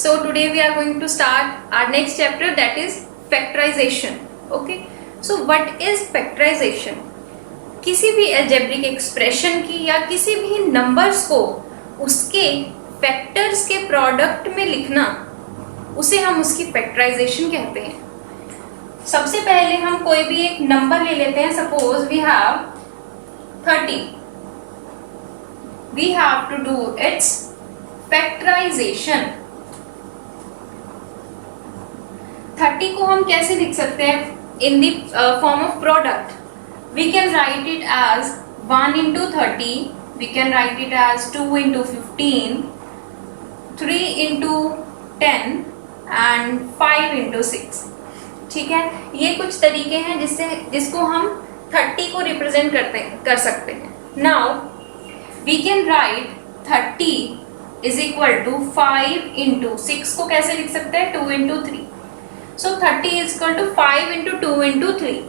So today we are going to start our next chapter, that is factorization. Okay. So what is factorization? किसी भी algebraic expression की या किसी भी numbers को उसके factors के product में लिखना, उसे हम उसकी factorization कहते हैं. सबसे पहले हम कोई भी एक नंबर ले लेते हैं. Suppose we have 30. We have to do its factorization. 30 को हम कैसे लिख सकते हैं? In the form of product. We can write it as 1 into 30. We can write it as 2 into 15, 3 into 10 and 5 into 6. ठीक है, ये कुछ तरीके हैं जिसको हम 30 को रिप्रेजेंट कर सकते हैं. Now we can write 30 is equal to 5 into 6 को कैसे लिख सकते हैं? 2 into 3. So 30 is equal to 5 into 2 into 3.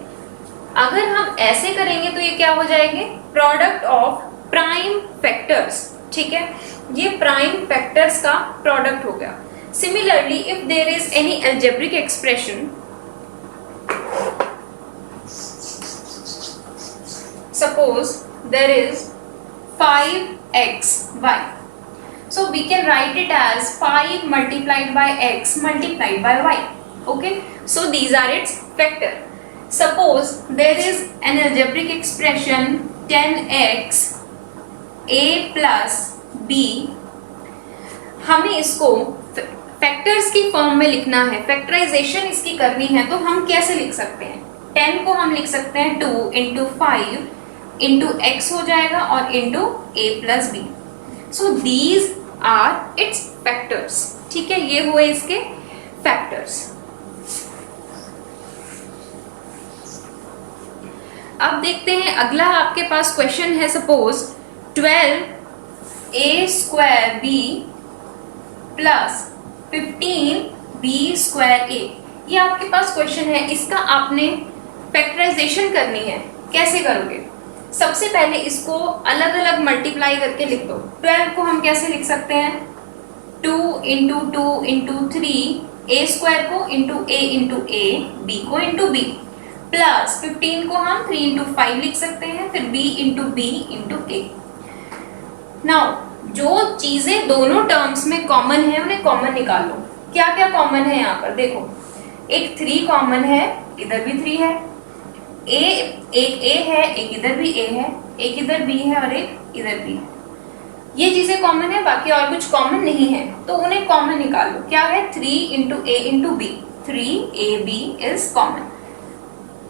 अगर हम ऐसे करेंगे तो ये क्या हो जाएंगे? Product of prime factors. ठीक है, ये प्राइम फैक्टर्स का प्रोडक्ट हो गया. Similarly if there is any algebraic expression, suppose there is 5xy, so we can write it as 5 multiplied by x multiplied by y. Okay, so these are its factor. Suppose there is an algebraic expression 10x a plus b. हमें इसको factors की form में लिखना है, factorisation इसकी करनी है, तो हम कैसे लिख सकते हैं? 10 को हम लिख सकते हैं 2 into 5 into x हो जाएगा और into a plus b. So these are its factors. ठीक है, ये हुए इसके फैक्टर्स. अब देखते हैं अगला आपके पास क्वेश्चन है. Suppose 12a square b plus 15b square a, ये आपके पास क्वेश्चन है. इसका आपने फैक्टराइजेशन करनी है. कैसे करोगे? सबसे पहले इसको अलग अलग मल्टीप्लाई करके लिख दो. 12 को हम कैसे लिख सकते हैं? 2 into 2 into 3, a स्क्वायर को into a, b को into b, प्लस 15 को हम 3 into 5 लिख सकते हैं, फिर b into a. नाउ जो चीजें दोनों टर्म्स में कॉमन है उन्हें कॉमन निकाल लो. क्या क्या कॉमन है यहाँ पर? देखो, एक 3 कॉमन है, इधर भी 3 है, एक a है, एक इधर भी a है, एक इधर b है और एक इधर b है. ये चीजें कॉमन है, बाकी और कुछ कॉमन नहीं है, तो उन्हें कॉमन निकाल लो. क्या है? 3 into a into b, 3ab is common.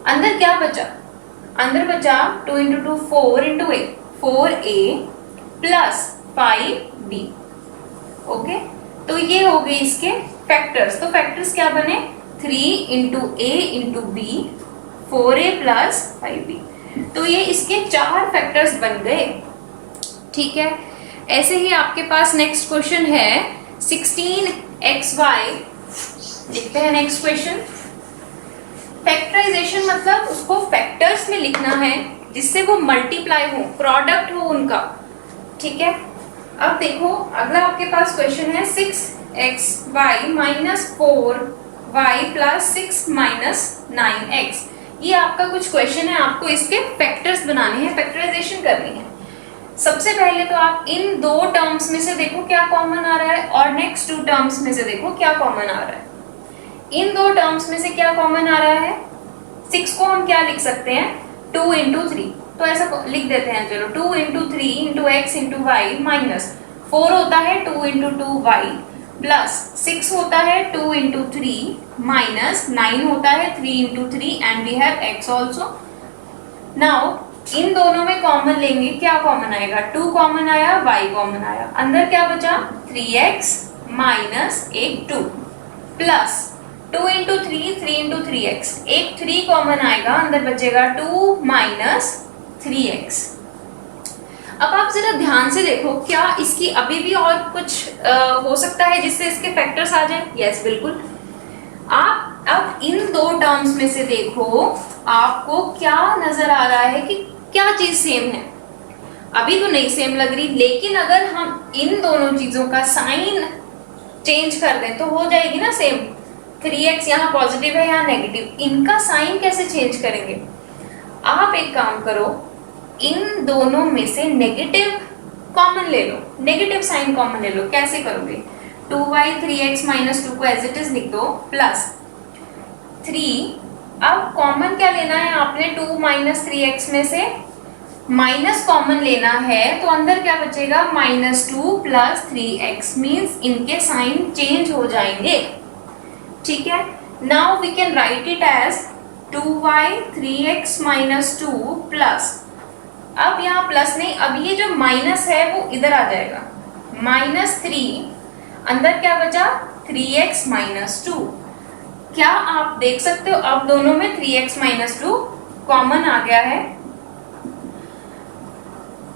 अंदर क्या बचा? अंदर बचा 2 into 2 4 into a, 4a plus 5b. Okay, तो ये हो गए इसके फैक्टर्स. तो फैक्टर्स क्या बने? 3 into a into b, 4a plus 5b. तो ये इसके 4 फैक्टर्स बन गए. ठीक है, ऐसे ही आपके पास नेक्स्ट क्वेश्चन है 16xy. देखते हैं नेक्स्ट क्वेश्चन. फैक्टराइजेशन मतलब उसको फैक्टर्स में लिखना है जिससे वो मल्टीप्लाई हो, प्रोडक्ट हो उनका. ठीक है, अब देखो अगला आपके पास क्वेश्चन है 6xy minus 4y plus 6 minus 9x. ये आपका कुछ क्वेश्चन है, आपको इसके फैक्टर्स बनाने हैं, फैक्टराइजेशन करनी है. सबसे पहले तो आप इन दो टर्म्स में से देखो क्या कॉमन आ रहा है और नेक्स्ट 2 टर्म्स में से देखो क्या कॉमन आ रहा है. इन दो टर्म्स में से क्या कॉमन आ रहा है? 6 को हम क्या लिख सकते हैं? 2 into 3. तो ऐसा लिख देते हैं, चलो 2 into 3 into x into y minus 4 होता है 2 into 2y प्लस 6 होता है 2 into 3 माइनस 9 होता है 3 into 3 and we have x also. Now इन दोनों में कॉमन लेंगे, क्या कॉमन आएगा? 2 कॉमन आया, y कॉमन आया, अंदर क्या बचा? 3x माइनस एक 2 प्लस 2 into 3, 3 into 3x, एक 3 कॉमन आएगा, अंदर बचेगा 2 माइनस 3x. अब आप जरा ध्यान से देखो, क्या इसकी अभी भी और कुछ हो सकता है जिससे इसके फैक्टर्स आ जाए? यस, बिल्कुल. आप अब इन दो टर्म्स में से देखो आपको क्या नजर आ रहा है कि क्या चीज सेम है. अभी तो नहीं सेम लग रही, लेकिन अगर हम इन दोनों चीजों का साइन चेंज कर दें तो हो जाएगी ना सेम। 3x यहाँ पॉजिटिव है यहाँ नेगेटिव, इनका साइन कैसे चेंज करेंगे? आप एक काम करो, इन दोनों में से नेगेटिव कॉमन ले लो, नेगेटिव साइन कॉमन ले लो। कैसे करोगे? 2y 3x माइनस 2 को एज इट इज लिख दो प्लस 3। अब कॉमन क्या लेना है आपने? 2 माइनस 3x में से माइनस कॉमन लेना है, तो अंदर क्या बचेगा? -2 प्लस 3x मीन्स इनके साइन चेंज हो जाएंगे। ठीक है, now we can write it as 2y 3x minus 2 plus, अब यहाँ प्लस नहीं, अब ये जो माइनस है वो इधर आ जाएगा, -3, अंदर क्या बचा? 3x minus 2। क्या आप देख सकते हो अब दोनों में 3x माइनस 2 कॉमन आ गया है,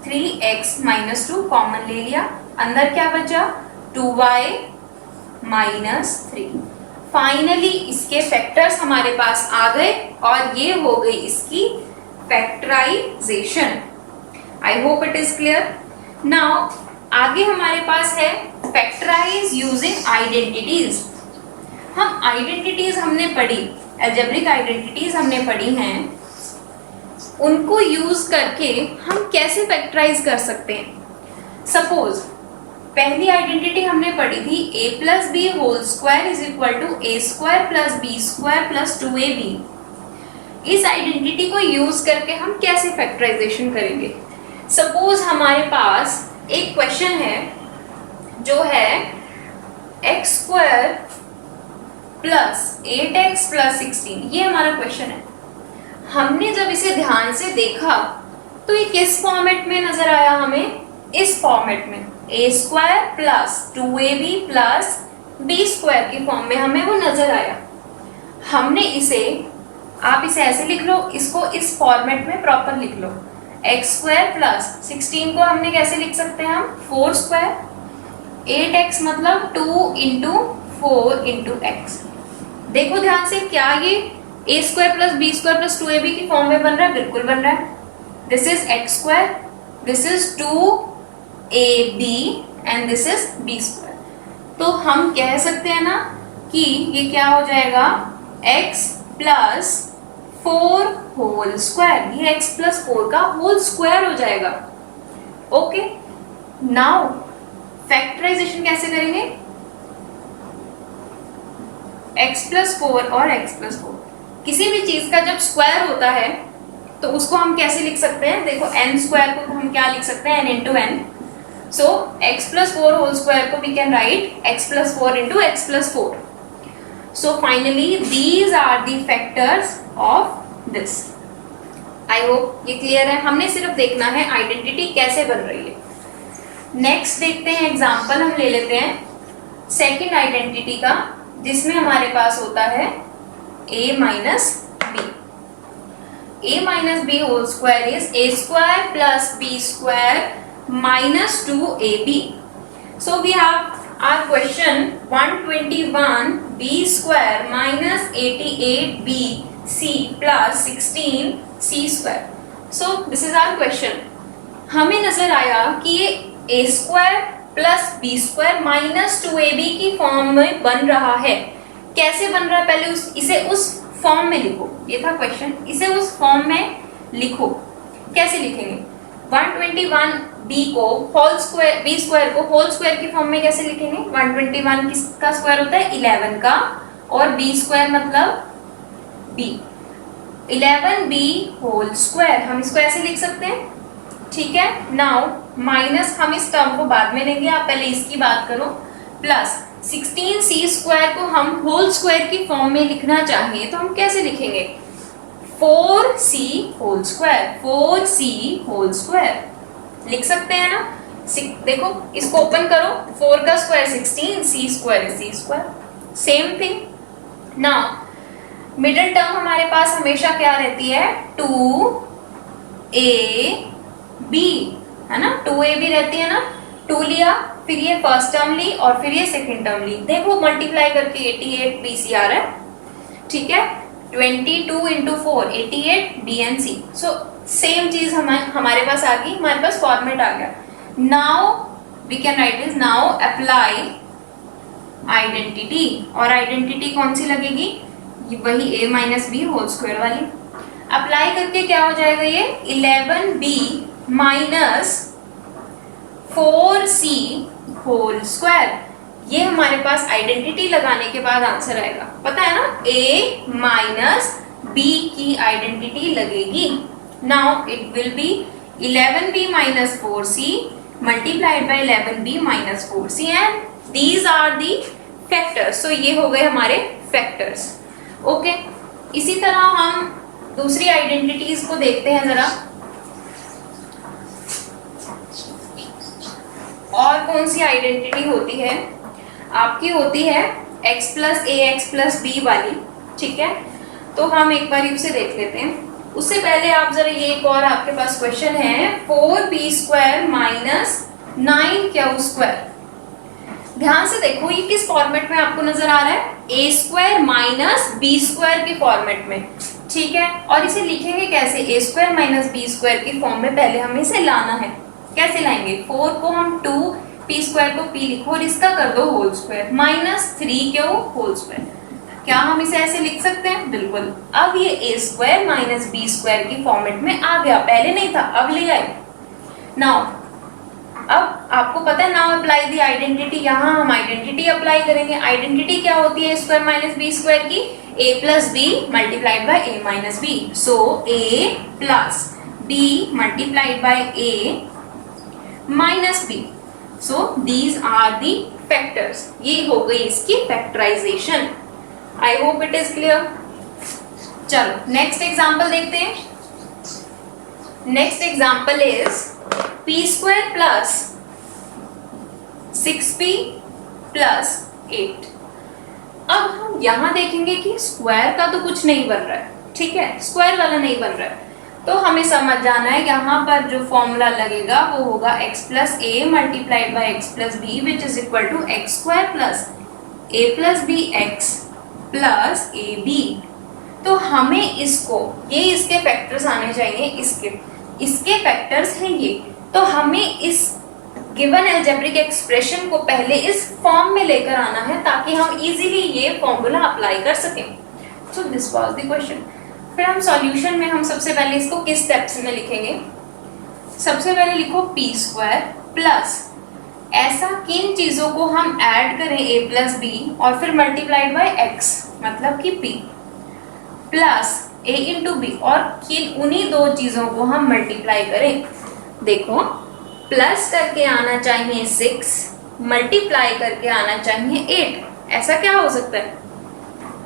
3x माइनस 2 कॉमन ले लिया, अंदर क्या बचा? 2y minus 3। फाइनली इसके फैक्टर्स हमारे पास आ गए और ये हो गई इसकी factorisation. I hope it is clear. Now आगे हमारे पास है फैक्टराइज यूजिंग आइडेंटिटीज। हम आइडेंटिटीज हमने पढ़ी, अलजेब्रिक आइडेंटिटीज हमने पढ़ी हैं, उनको यूज करके हम कैसे फैक्टराइज कर सकते हैं। सपोज पहली आइडेंटिटी हमने पढ़ी थी a plus b whole square is equal to a square plus b square plus 2ab। इस आइडेंटिटी को यूज करके हम कैसे फैक्टराइजेशन करेंगे? सपोज हमारे पास एक क्वेश्चन है जो है x square plus 8x plus 16, ये हमारा क्वेश्चन है। हमने जब इसे ध्यान से देखा तो ये किस फॉर्मेट में नजर आया हमें? इस फॉर्मेट में, a square plus 2ab plus b square की फॉर्म में हमें वो नजर आया। हमने इसे, आप इसे ऐसे लिख लो, इसको इस फॉर्मेट में प्रॉपर लिख लो। x स्क्वायर प्लस 16 को हमने कैसे लिख सकते हैं हम? 4 स्क्वायर, 8x मतलब 2 इंटू 4 इंटू एक्स। देखो ध्यान से, क्या ये a square plus b square plus 2ab की फॉर्म में बन रहा है? बिल्कुल बन रहा है। This is x square, this is 2ab and this is b square. तो हम कह सकते हैं ना कि ये क्या हो जाएगा? x प्लस 4 होल स्क्वायर, ये x प्लस 4 का होल स्क्वायर हो जाएगा। ओके, नाउ फैक्टराइजेशन कैसे करेंगे? x प्लस 4 और x प्लस 4, किसी भी चीज का जब स्क्वायर होता है तो उसको हम कैसे लिख सकते हैं? देखो n स्क्वायर को हम क्या लिख सकते हैं? n into N. So x plus 4 whole square को we can write x plus 4 into x plus 4। So finally these are the factors of this. I hope ये क्लियर है। हमने सिर्फ देखना है आइडेंटिटी कैसे बन रही है। नेक्स्ट देखते हैं एग्जाम्पल, हम ले लेते हैं सेकेंड आइडेंटिटी का, जिसमें हमारे पास होता है a minus b. a minus b whole square is a square plus b square minus 2ab। So we have our question 121b square minus 88bc plus 16c square. So this is our question. हमें नजर आया कि ये a square plus b square minus 2ab की form में बन रहा है। कैसे बन रहा है? पहले इसे उस फॉर्म में लिखो, ये था क्वेश्चन। इसे उस फॉर्म में लिखो। कैसे लिखेंगे? 121b को होल स्क्वायर, b स्क्वायर को होल स्क्वायर की फॉर्म में कैसे लिखेंगे? 121 किसका स्क्वायर होता है? 11 का, और b स्क्वायर मतलब b, 11b होल स्क्वायर, हम इसको ऐसे लिख सकते हैं। ठीक है, नाउ माइनस, हम इस टर्म को बाद में लेंगे, आप पहले इसकी बात करो, प्लस 16c स्क्वायर को हम होल स्क्वायर की फॉर्म में लिखना चाहें तो हम कैसे लिखेंगे? 4c whole square, 4c whole square लिख सकते हैं ना। देखो इसको ओपन करो, 4 का square 16, c square c square, same thing. Now middle term हमारे पास हमेशा क्या रहती है? 2ab, है ना, 2ab रहती है ना। 2 लिया, फिर ये फर्स्ट टर्म ली और फिर ये सेकंड टर्म ली। देखो मल्टीप्लाई करके 88bc आ रहा है। ठीक है, 22 इंटू 4 88 bnc। सो सेम चीज हमारे पास आ गई, हमारे पास फॉर्मेट आ गया। Now we can write this, now apply identity, और आइडेंटिटी कौन सी लगेगी, वही a minus b whole square वाली। अप्लाई करके क्या हो जाएगा, ये 11b minus 4c whole square. ये हमारे पास आइडेंटिटी लगाने के बाद आंसर आएगा, पता है ना, a माइनस b की आइडेंटिटी लगेगी। Now it will be 11b minus 4c multiplied by 11b minus 4c and these are the factors. So ये हो गए हमारे फैक्टर्स। ओके, इसी तरह हम दूसरी आइडेंटिटीज को देखते हैं जरा, और कौन सी आइडेंटिटी होती है आपकी, होती है x प्लस ए एक्स प्लस बी वाली। ठीक है, तो हम एक बार उसे देख लेते हैं। उससे पहले आप जरा ये एक और आपके पास क्वेश्चन है, 4b square minus 9q square. ध्यान से देखो ये किस फॉर्मेट में आपको नजर आ रहा है, a square minus b square के फॉर्मेट में। ठीक है, और इसे लिखेंगे कैसे, a square minus b square की फॉर्म में पहले हमें इसे लाना है। कैसे लाएंगे, 4 को हम 2, p स्क्वायर को p लिखो और इसका कर दो whole square, minus 3q whole square. क्या हम इसे ऐसे लिख सकते हैं, बिल्कुल। अब ये a square minus b square की फॉर्मेट में आ गया, पहले नहीं था, अब ले आए। नाउ अब आपको पता है, नाउ अप्लाई दी आइडेंटिटी, यहाँ हम आइडेंटिटी अप्लाई करेंगे। आइडेंटिटी क्या होती है स्क्वायर माइनस बी स्क्वायर की, a plus b multiplied by a minus b. So a plus b multiplied by a minus b. So these are the factors. ये हो गई इसकी factorisation. I hope it is clear. चलो next example देखते हैं। Next example is p square plus 6p plus 8। अब हम यहां देखेंगे कि स्क्वायर का तो कुछ नहीं बन रहा है, ठीक है, स्क्वायर वाला नहीं बन रहा है, तो हमें समझ जाना है यहाँ पर जो फॉर्मूला लगेगा वो होगा x plus a multiplied by x plus b which is equal to x square plus a plus b x plus a b. तो हमें इसको, ये इसके फैक्टर्स आने चाहिए, इसके फैक्टर्स हैं ये। तो हमें इस गिवन एल्जेब्रिक एक्सप्रेशन को पहले इस फॉर्म में लेकर आना है ताकि हम इजीली ये फॉर्मूला अप्लाई कर सकें। सो दिस वाज द क्वेश्चन। फिर हम सॉल्यूशन में हम सबसे पहले इसको किस स्टेप्स में लिखेंगे। सबसे पहले लिखो p स्क्वायर प्लस, ऐसा किन चीजों को हम ऐड करें a प्लस बी और फिर मल्टीप्लाइड बाय x, मतलब कि p plus a into b, और किन उन्हीं दो चीजों को हम मल्टीप्लाई करें। देखो प्लस करके आना चाहिए 6, मल्टीप्लाई करके आना चाहिए 8। ऐसा क्या हो सकता है,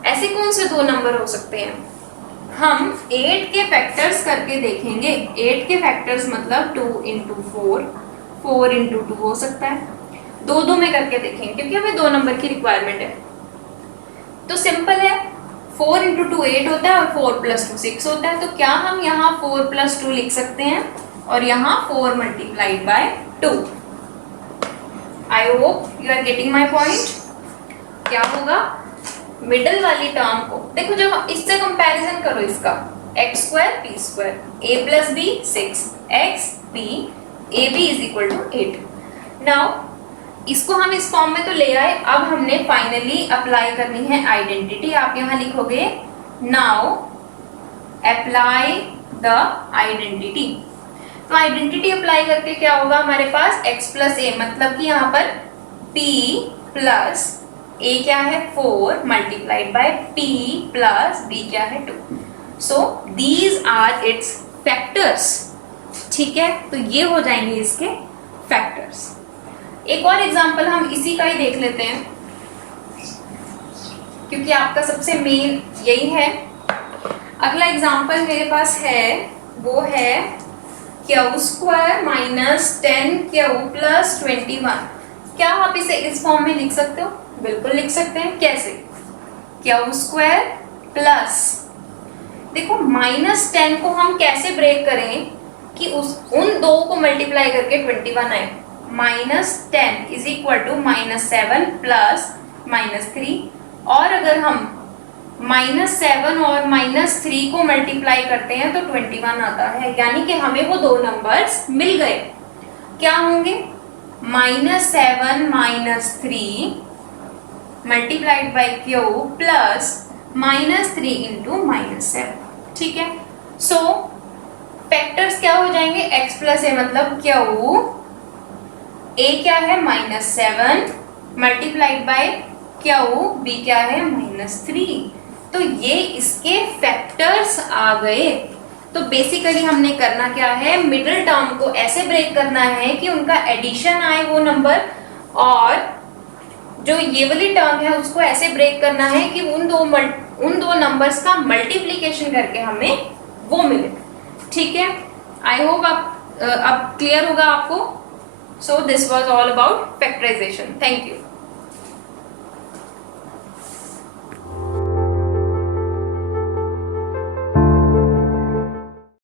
ऐसे कौन से दो नंबर हो सकते हैं। हम 8 के फैक्टर्स करके देखेंगे। 8 के फैक्टर्स मतलब 2 इंटू 4, 4 इंटू 2 हो सकता है। दो में करके देखेंगे क्योंकि हमें 2 नंबर की रिक्वायरमेंट है। तो सिंपल है, 4 इंटू 2 8 होता है और 4 प्लस 2 6 होता है। तो क्या हम यहाँ 4 प्लस 2 लिख सकते हैं और यहाँ 4 multiplied by 2। I hope you are getting my point. क्या होगा, मिडल वाली टर्म को देखो, जब इससे कंपैरिजन करो इसका, x square p square a plus b 6 x p a b is equal to 8। Now इसको हम इस फॉर्म में तो ले आए, अब हमने फाइनली अप्लाई करनी है आइडेंटिटी। आप यहाँ लिखोगे नाउ अप्लाई द आइडेंटिटी। तो आइडेंटिटी अप्लाई करके क्या होगा हमारे पास, x प्लस ए, मतलब कि यहाँ पर p प्लस a क्या है 4 multiplied by p plus b क्या है 2। So these are its factors. ठीक है, तो ये हो जाएंगे इसके फैक्टर्स। एक और एग्जांपल हम इसी का ही देख लेते हैं क्योंकि आपका सबसे मेन यही है। अगला एग्जांपल मेरे पास है, वो है Q square minus 10q plus 21। क्या आप इसे इस फॉर्म में लिख सकते हो, बिल्कुल लिख सकते हैं। कैसे, क्यू स्क्वायर प्लस, देखो माइनस 10 को हम कैसे ब्रेक करें कि उन दो को मल्टीप्लाई करके 21 आए। Minus 10 is equal to minus 7 plus minus 3, और अगर हम -7 और -3 को मल्टीप्लाई करते हैं तो 21 आता है, यानी कि हमें वो दो नंबर्स मिल गए। क्या होंगे, -7 -3 multiplied by Q plus -3 into -7। ठीक है, सो फैक्टर्स क्या हो जाएंगे, x प्लस ए मतलब क्यू, a क्या है -7 मल्टीप्लाइड बाय क्यू, b क्या है -3। तो ये इसके फैक्टर्स आ गए। तो बेसिकली हमने करना क्या है, मिडिल टर्म को ऐसे ब्रेक करना है कि उनका एडिशन आए वो नंबर, और जो ये वाली टर्म है उसको ऐसे ब्रेक करना है कि उन दो नंबर्स का मल्टीप्लीकेशन करके हमें वो मिले। ठीक है, आई होप अब क्लियर होगा आपको। So this was all about factorisation. Thank you.